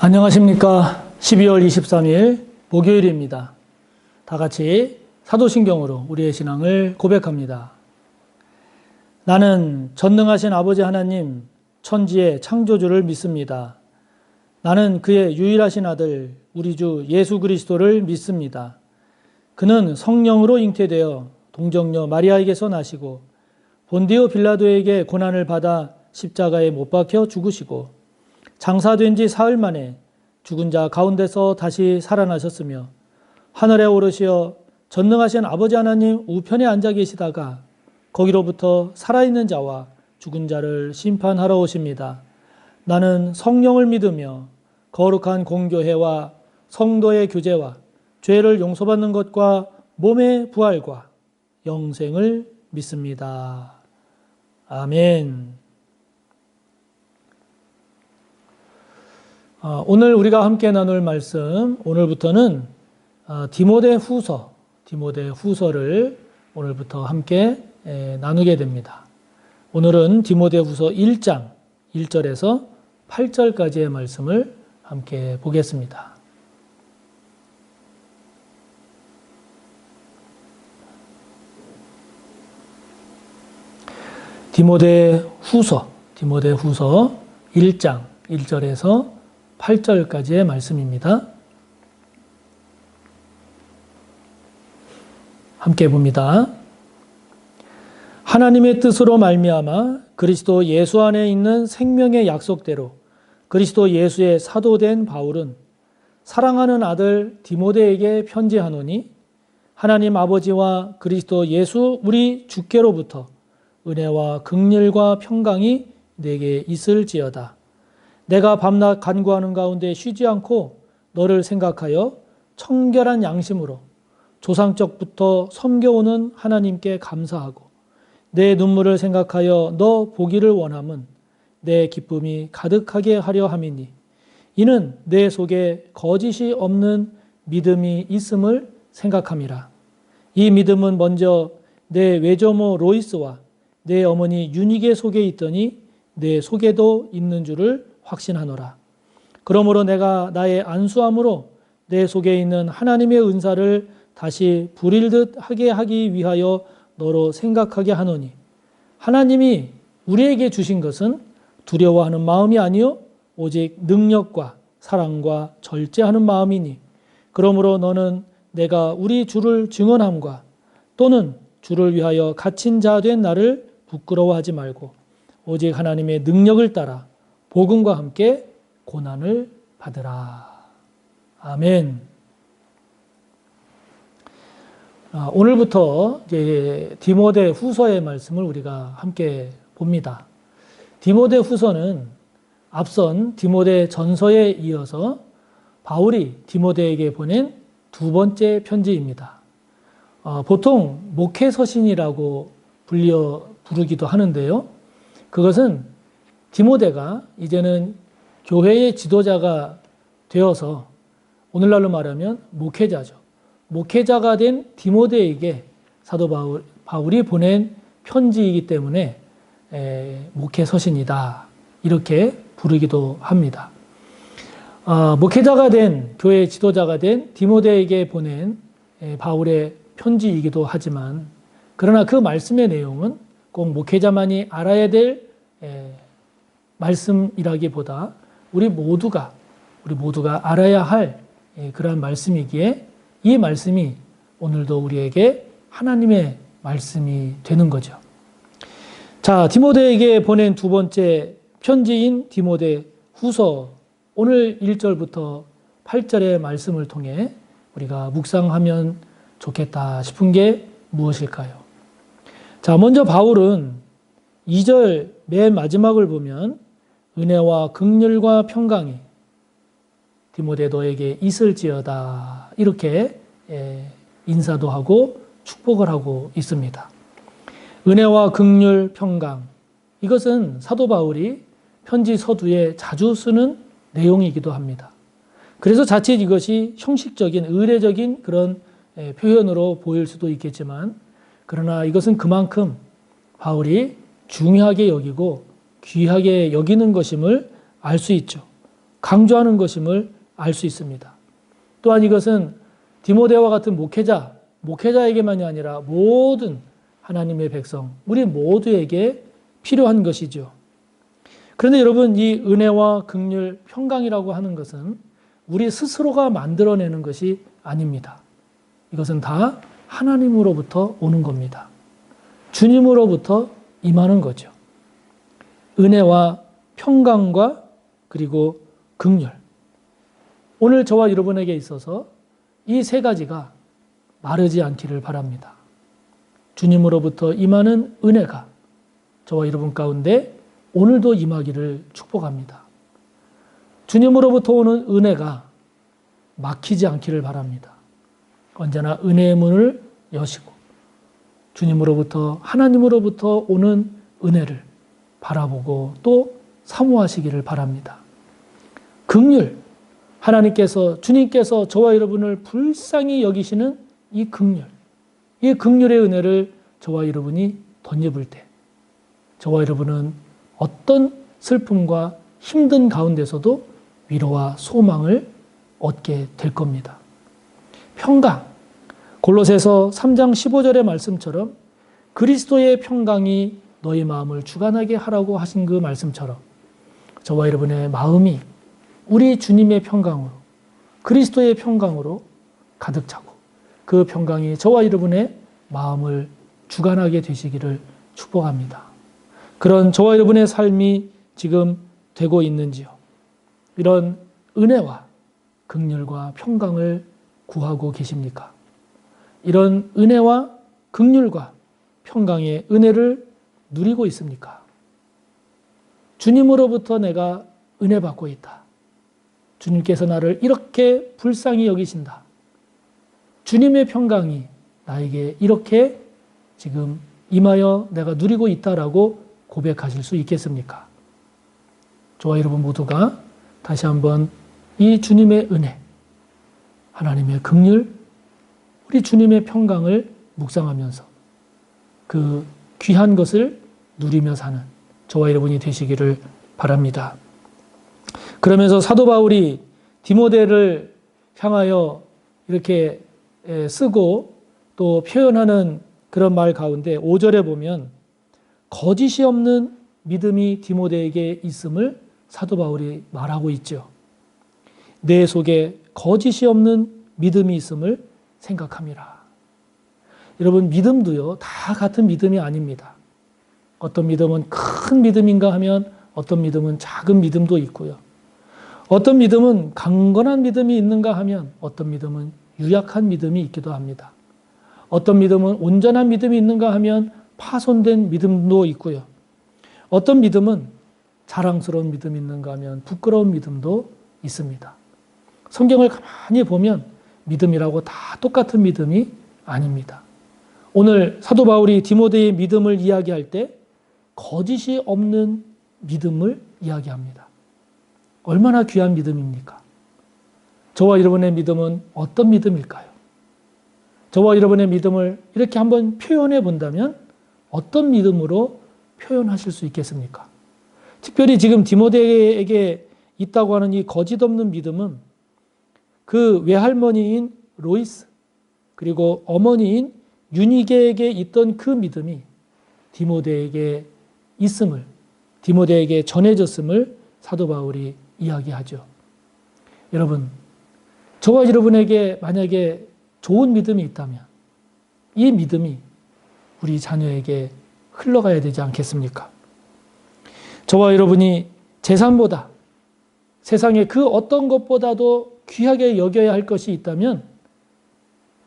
안녕하십니까. 12월 23일 목요일입니다. 다 같이 사도신경으로 우리의 신앙을 고백합니다. 나는 전능하신 아버지 하나님, 천지의 창조주를 믿습니다. 나는 그의 유일하신 아들, 우리 주 예수 그리스도를 믿습니다. 그는 성령으로 잉태되어 동정녀 마리아에게서 나시고 본디오 빌라도에게 고난을 받아 십자가에 못 박혀 죽으시고 장사된 지 사흘 만에 죽은 자 가운데서 다시 살아나셨으며 하늘에 오르시어 전능하신 아버지 하나님 우편에 앉아 계시다가 거기로부터 살아있는 자와 죽은 자를 심판하러 오십니다. 나는 성령을 믿으며 거룩한 공교회와 성도의 교제와 죄를 용서받는 것과 몸의 부활과 영생을 믿습니다. 아멘. 오늘 우리가 함께 나눌 말씀, 오늘부터는 디모데후서를 오늘부터 함께 나누게 됩니다. 오늘은 디모데후서 1장 1절에서 8절까지의 말씀을 함께 보겠습니다. 디모데후서 1장 1절에서 8절까지의 말씀입니다. 함께 봅니다. 하나님의 뜻으로 말미암아 그리스도 예수 안에 있는 생명의 약속대로 그리스도 예수의 사도된 바울은 사랑하는 아들 디모데에게 편지하노니 하나님 아버지와 그리스도 예수 우리 주께로부터 은혜와 긍휼과 평강이 내게 있을지어다. 내가 밤낮 간구하는 가운데 쉬지 않고 너를 생각하여 청결한 양심으로 조상적부터 섬겨오는 하나님께 감사하고 내 눈물을 생각하여 너 보기를 원함은 내 기쁨이 가득하게 하려 함이니 이는 내 속에 거짓이 없는 믿음이 있음을 생각함이라. 이 믿음은 먼저 내 외조모 로이스와 내 어머니 유니게 속에 있더니 내 속에도 있는 줄을 확신하노라. 그러므로 내가 나의 안수함으로 내 속에 있는 하나님의 은사를 다시 부릴듯 하게 하기 위하여 너로 생각하게 하노니 하나님이 우리에게 주신 것은 두려워하는 마음이 아니요 오직 능력과 사랑과 절제하는 마음이니 그러므로 너는 내가 우리 주를 증언함과 또는 주를 위하여 갇힌 자 된 나를 부끄러워하지 말고 오직 하나님의 능력을 따라 복음과 함께 고난을 받으라. 아멘. 오늘부터 이제 디모데 후서의 말씀을 우리가 함께 봅니다. 디모데 후서는 앞선 디모데 전서에 이어서 바울이 디모데에게 보낸 두 번째 편지입니다. 보통 목회서신이라고 부르기도 하는데요. 그것은 디모데가 이제는 교회의 지도자가 되어서 오늘날로 말하면 목회자죠. 목회자가 된 디모데에게 사도 바울이 보낸 편지이기 때문에 목회서신이다 이렇게 부르기도 합니다. 목회자가 된 교회의 지도자가 된 디모데에게 보낸 바울의 편지이기도 하지만 그러나 그 말씀의 내용은 꼭 목회자만이 알아야 될 말씀이라기보다 우리 모두가 알아야 할 그러한 말씀이기에 이 말씀이 오늘도 우리에게 하나님의 말씀이 되는 거죠. 자, 디모데에게 보낸 두 번째 편지인 디모데 후서 오늘 1절부터 8절의 말씀을 통해 우리가 묵상하면 좋겠다 싶은 게 무엇일까요? 자, 먼저 바울은 2절 맨 마지막을 보면 은혜와 긍휼과 평강이 디모데 너에게 있을지어다 이렇게 인사도 하고 축복을 하고 있습니다. 은혜와 긍휼, 평강 이것은 사도 바울이 편지 서두에 자주 쓰는 내용이기도 합니다. 그래서 자칫 이것이 형식적인 의례적인 그런 표현으로 보일 수도 있겠지만 그러나 이것은 그만큼 바울이 중요하게 여기고 귀하게 여기는 것임을 알 수 있죠. 강조하는 것임을 알 수 있습니다. 또한 이것은 디모데와 같은 목회자에게만이 아니라 모든 하나님의 백성, 우리 모두에게 필요한 것이죠. 그런데 여러분, 이 은혜와 긍휼, 평강이라고 하는 것은 우리 스스로가 만들어내는 것이 아닙니다. 이것은 다 하나님으로부터 오는 겁니다. 주님으로부터 임하는 거죠. 은혜와 평강과 그리고 긍휼. 오늘 저와 여러분에게 있어서 이 세 가지가 마르지 않기를 바랍니다. 주님으로부터 임하는 은혜가 저와 여러분 가운데 오늘도 임하기를 축복합니다. 주님으로부터 오는 은혜가 막히지 않기를 바랍니다. 언제나 은혜의 문을 여시고 주님으로부터, 하나님으로부터 오는 은혜를 바라보고 또 사모하시기를 바랍니다. 긍휼, 하나님께서, 주님께서 저와 여러분을 불쌍히 여기시는 이 긍휼, 이 긍휼의 은혜를 저와 여러분이 덧입을 때 저와 여러분은 어떤 슬픔과 힘든 가운데서도 위로와 소망을 얻게 될 겁니다. 평강, 골로새서 3장 15절의 말씀처럼 그리스도의 평강이 너희 마음을 주관하게 하라고 하신 그 말씀처럼 저와 여러분의 마음이 우리 주님의 평강으로, 그리스도의 평강으로 가득 차고 그 평강이 저와 여러분의 마음을 주관하게 되시기를 축복합니다. 그런 저와 여러분의 삶이 지금 되고 있는지요? 이런 은혜와 긍휼과 평강을 구하고 계십니까? 이런 은혜와 긍휼과 평강의 은혜를 누리고 있습니까? 주님으로부터 내가 은혜 받고 있다. 주님께서 나를 이렇게 불쌍히 여기신다. 주님의 평강이 나에게 이렇게 지금 임하여 내가 누리고 있다라고 고백하실 수 있겠습니까? 저와 여러분 모두가 다시 한번 이 주님의 은혜, 하나님의 긍휼, 우리 주님의 평강을 묵상하면서 그 귀한 것을 누리며 사는 저와 여러분이 되시기를 바랍니다. 그러면서 사도 바울이 디모데를 향하여 이렇게 쓰고 또 표현하는 그런 말 가운데 5절에 보면 거짓이 없는 믿음이 디모데에게 있음을 사도 바울이 말하고 있죠. 내 속에 거짓이 없는 믿음이 있음을 생각함이라. 여러분, 믿음도요, 다 같은 믿음이 아닙니다. 어떤 믿음은 큰 믿음인가 하면 어떤 믿음은 작은 믿음도 있고요. 어떤 믿음은 강건한 믿음이 있는가 하면 어떤 믿음은 유약한 믿음이 있기도 합니다. 어떤 믿음은 온전한 믿음이 있는가 하면 파손된 믿음도 있고요. 어떤 믿음은 자랑스러운 믿음이 있는가 하면 부끄러운 믿음도 있습니다. 성경을 가만히 보면 믿음이라고 다 똑같은 믿음이 아닙니다. 오늘 사도 바울이 디모데의 믿음을 이야기할 때 거짓이 없는 믿음을 이야기합니다. 얼마나 귀한 믿음입니까? 저와 여러분의 믿음은 어떤 믿음일까요? 저와 여러분의 믿음을 이렇게 한번 표현해 본다면 어떤 믿음으로 표현하실 수 있겠습니까? 특별히 지금 디모데에게 있다고 하는 이 거짓 없는 믿음은 그 외할머니인 로이스 그리고 어머니인 유니게에게 있던 그 믿음이 디모데에게 있음을, 디모데에게 전해졌음을 사도 바울이 이야기하죠. 여러분, 저와 여러분에게 만약에 좋은 믿음이 있다면 이 믿음이 우리 자녀에게 흘러가야 되지 않겠습니까? 저와 여러분이 재산보다 세상의 그 어떤 것보다도 귀하게 여겨야 할 것이 있다면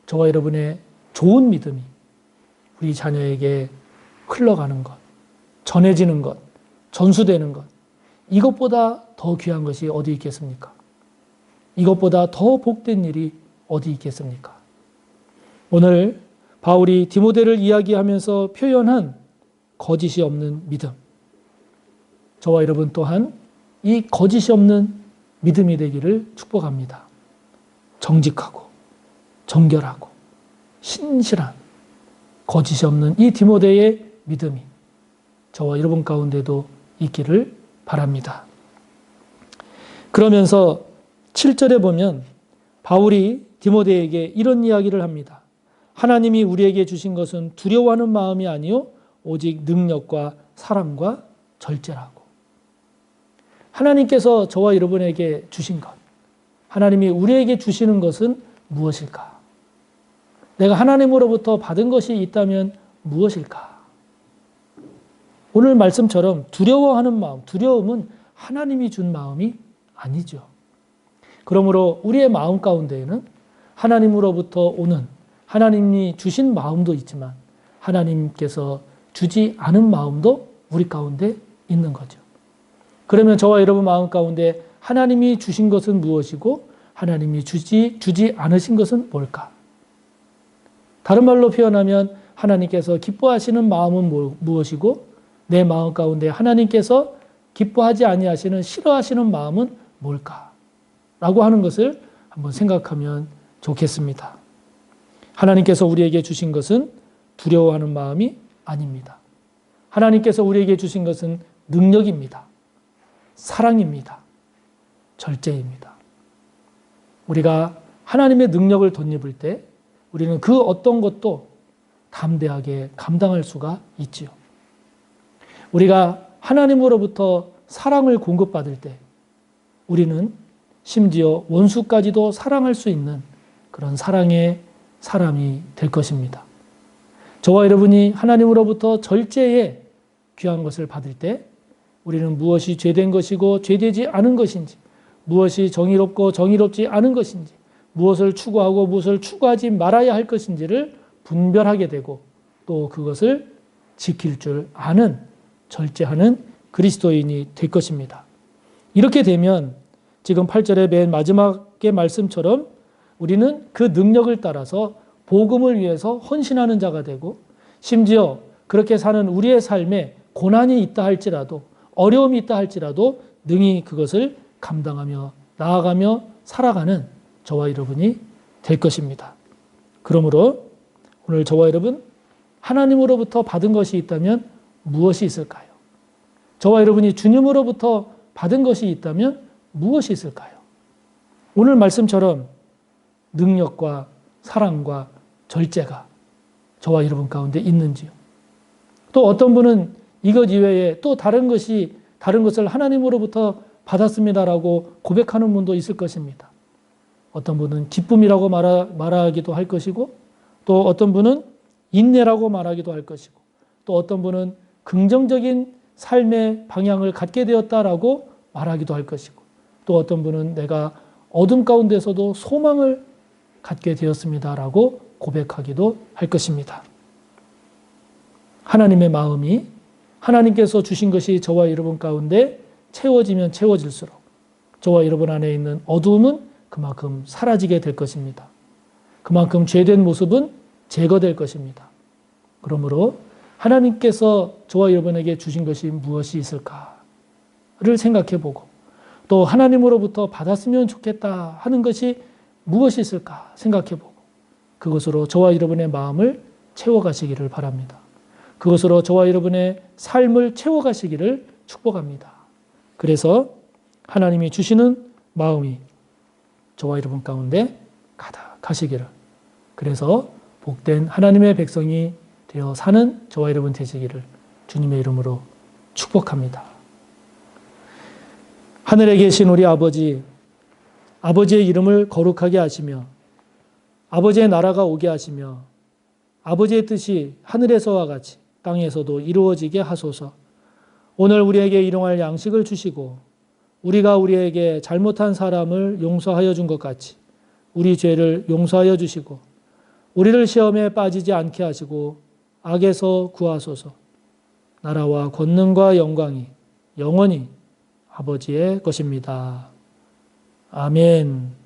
저와 여러분의 좋은 믿음이 우리 자녀에게 흘러가는 것, 전해지는 것, 전수되는 것, 이것보다 더 귀한 것이 어디 있겠습니까? 이것보다 더 복된 일이 어디 있겠습니까? 오늘 바울이 디모데를 이야기하면서 표현한 거짓이 없는 믿음, 저와 여러분 또한 이 거짓이 없는 믿음이 되기를 축복합니다. 정직하고 정결하고 신실한 거짓이 없는 이 디모데의 믿음이 저와 여러분 가운데도 있기를 바랍니다. 그러면서 7절에 보면 바울이 디모데에게 이런 이야기를 합니다. 하나님이 우리에게 주신 것은 두려워하는 마음이 아니요 오직 능력과 사랑과 절제라고. 하나님께서 저와 여러분에게 주신 것, 하나님이 우리에게 주시는 것은 무엇일까? 내가 하나님으로부터 받은 것이 있다면 무엇일까? 오늘 말씀처럼 두려워하는 마음, 두려움은 하나님이 준 마음이 아니죠. 그러므로 우리의 마음 가운데에는 하나님으로부터 오는 하나님이 주신 마음도 있지만 하나님께서 주지 않은 마음도 우리 가운데 있는 거죠. 그러면 저와 여러분 마음 가운데 하나님이 주신 것은 무엇이고 하나님이 주지 않으신 것은 뭘까? 다른 말로 표현하면 하나님께서 기뻐하시는 마음은 무엇이고 내 마음 가운데 하나님께서 기뻐하지 아니하시는 싫어하시는 마음은 뭘까? 라고 하는 것을 한번 생각하면 좋겠습니다. 하나님께서 우리에게 주신 것은 두려워하는 마음이 아닙니다. 하나님께서 우리에게 주신 것은 능력입니다. 사랑입니다. 절제입니다. 우리가 하나님의 능력을 덧입을 때 우리는 그 어떤 것도 담대하게 감당할 수가 있지요. 우리가 하나님으로부터 사랑을 공급받을 때 우리는 심지어 원수까지도 사랑할 수 있는 그런 사랑의 사람이 될 것입니다. 저와 여러분이 하나님으로부터 절제의 귀한 것을 받을 때 우리는 무엇이 죄된 것이고 죄되지 않은 것인지, 무엇이 정의롭고 정의롭지 않은 것인지, 무엇을 추구하고 무엇을 추구하지 말아야 할 것인지를 분별하게 되고 또 그것을 지킬 줄 아는 절제하는 그리스도인이 될 것입니다. 이렇게 되면 지금 8절의 맨 마지막의 말씀처럼 우리는 그 능력을 따라서 복음을 위해서 헌신하는 자가 되고 심지어 그렇게 사는 우리의 삶에 고난이 있다 할지라도 어려움이 있다 할지라도 능히 그것을 감당하며 나아가며 살아가는 저와 여러분이 될 것입니다. 그러므로 오늘 저와 여러분 하나님으로부터 받은 것이 있다면 무엇이 있을까요? 저와 여러분이 주님으로부터 받은 것이 있다면 무엇이 있을까요? 오늘 말씀처럼 능력과 사랑과 절제가 저와 여러분 가운데 있는지요? 또 어떤 분은 이것 이외에 또 다른 것을 하나님으로부터 받았습니다라고 고백하는 분도 있을 것입니다. 어떤 분은 기쁨이라고 말하기도 할 것이고 또 어떤 분은 인내라고 말하기도 할 것이고 또 어떤 분은 긍정적인 삶의 방향을 갖게 되었다라고 말하기도 할 것이고 또 어떤 분은 내가 어둠 가운데서도 소망을 갖게 되었습니다라고 고백하기도 할 것입니다. 하나님의 마음이 하나님께서 주신 것이 저와 여러분 가운데 채워지면 채워질수록 저와 여러분 안에 있는 어두움은 그만큼 사라지게 될 것입니다. 그만큼 죄된 모습은 제거될 것입니다. 그러므로 하나님께서 저와 여러분에게 주신 것이 무엇이 있을까를 생각해보고 또 하나님으로부터 받았으면 좋겠다 하는 것이 무엇이 있을까 생각해보고 그것으로 저와 여러분의 마음을 채워가시기를 바랍니다. 그것으로 저와 여러분의 삶을 채워가시기를 축복합니다. 그래서 하나님이 주시는 마음이 저와 여러분 가운데 가득하시기를 그래서 복된 하나님의 백성이 되어 사는 저와 여러분 되시기를 주님의 이름으로 축복합니다. 하늘에 계신 우리 아버지, 아버지의 이름을 거룩하게 하시며 아버지의 나라가 오게 하시며 아버지의 뜻이 하늘에서와 같이 땅에서도 이루어지게 하소서. 오늘 우리에게 일용할 양식을 주시고 우리가 우리에게 잘못한 사람을 용서하여 준 것 같이 우리 죄를 용서하여 주시고 우리를 시험에 빠지지 않게 하시고 악에서 구하소서. 나라와 권능과 영광이 영원히 아버지의 것입니다. 아멘.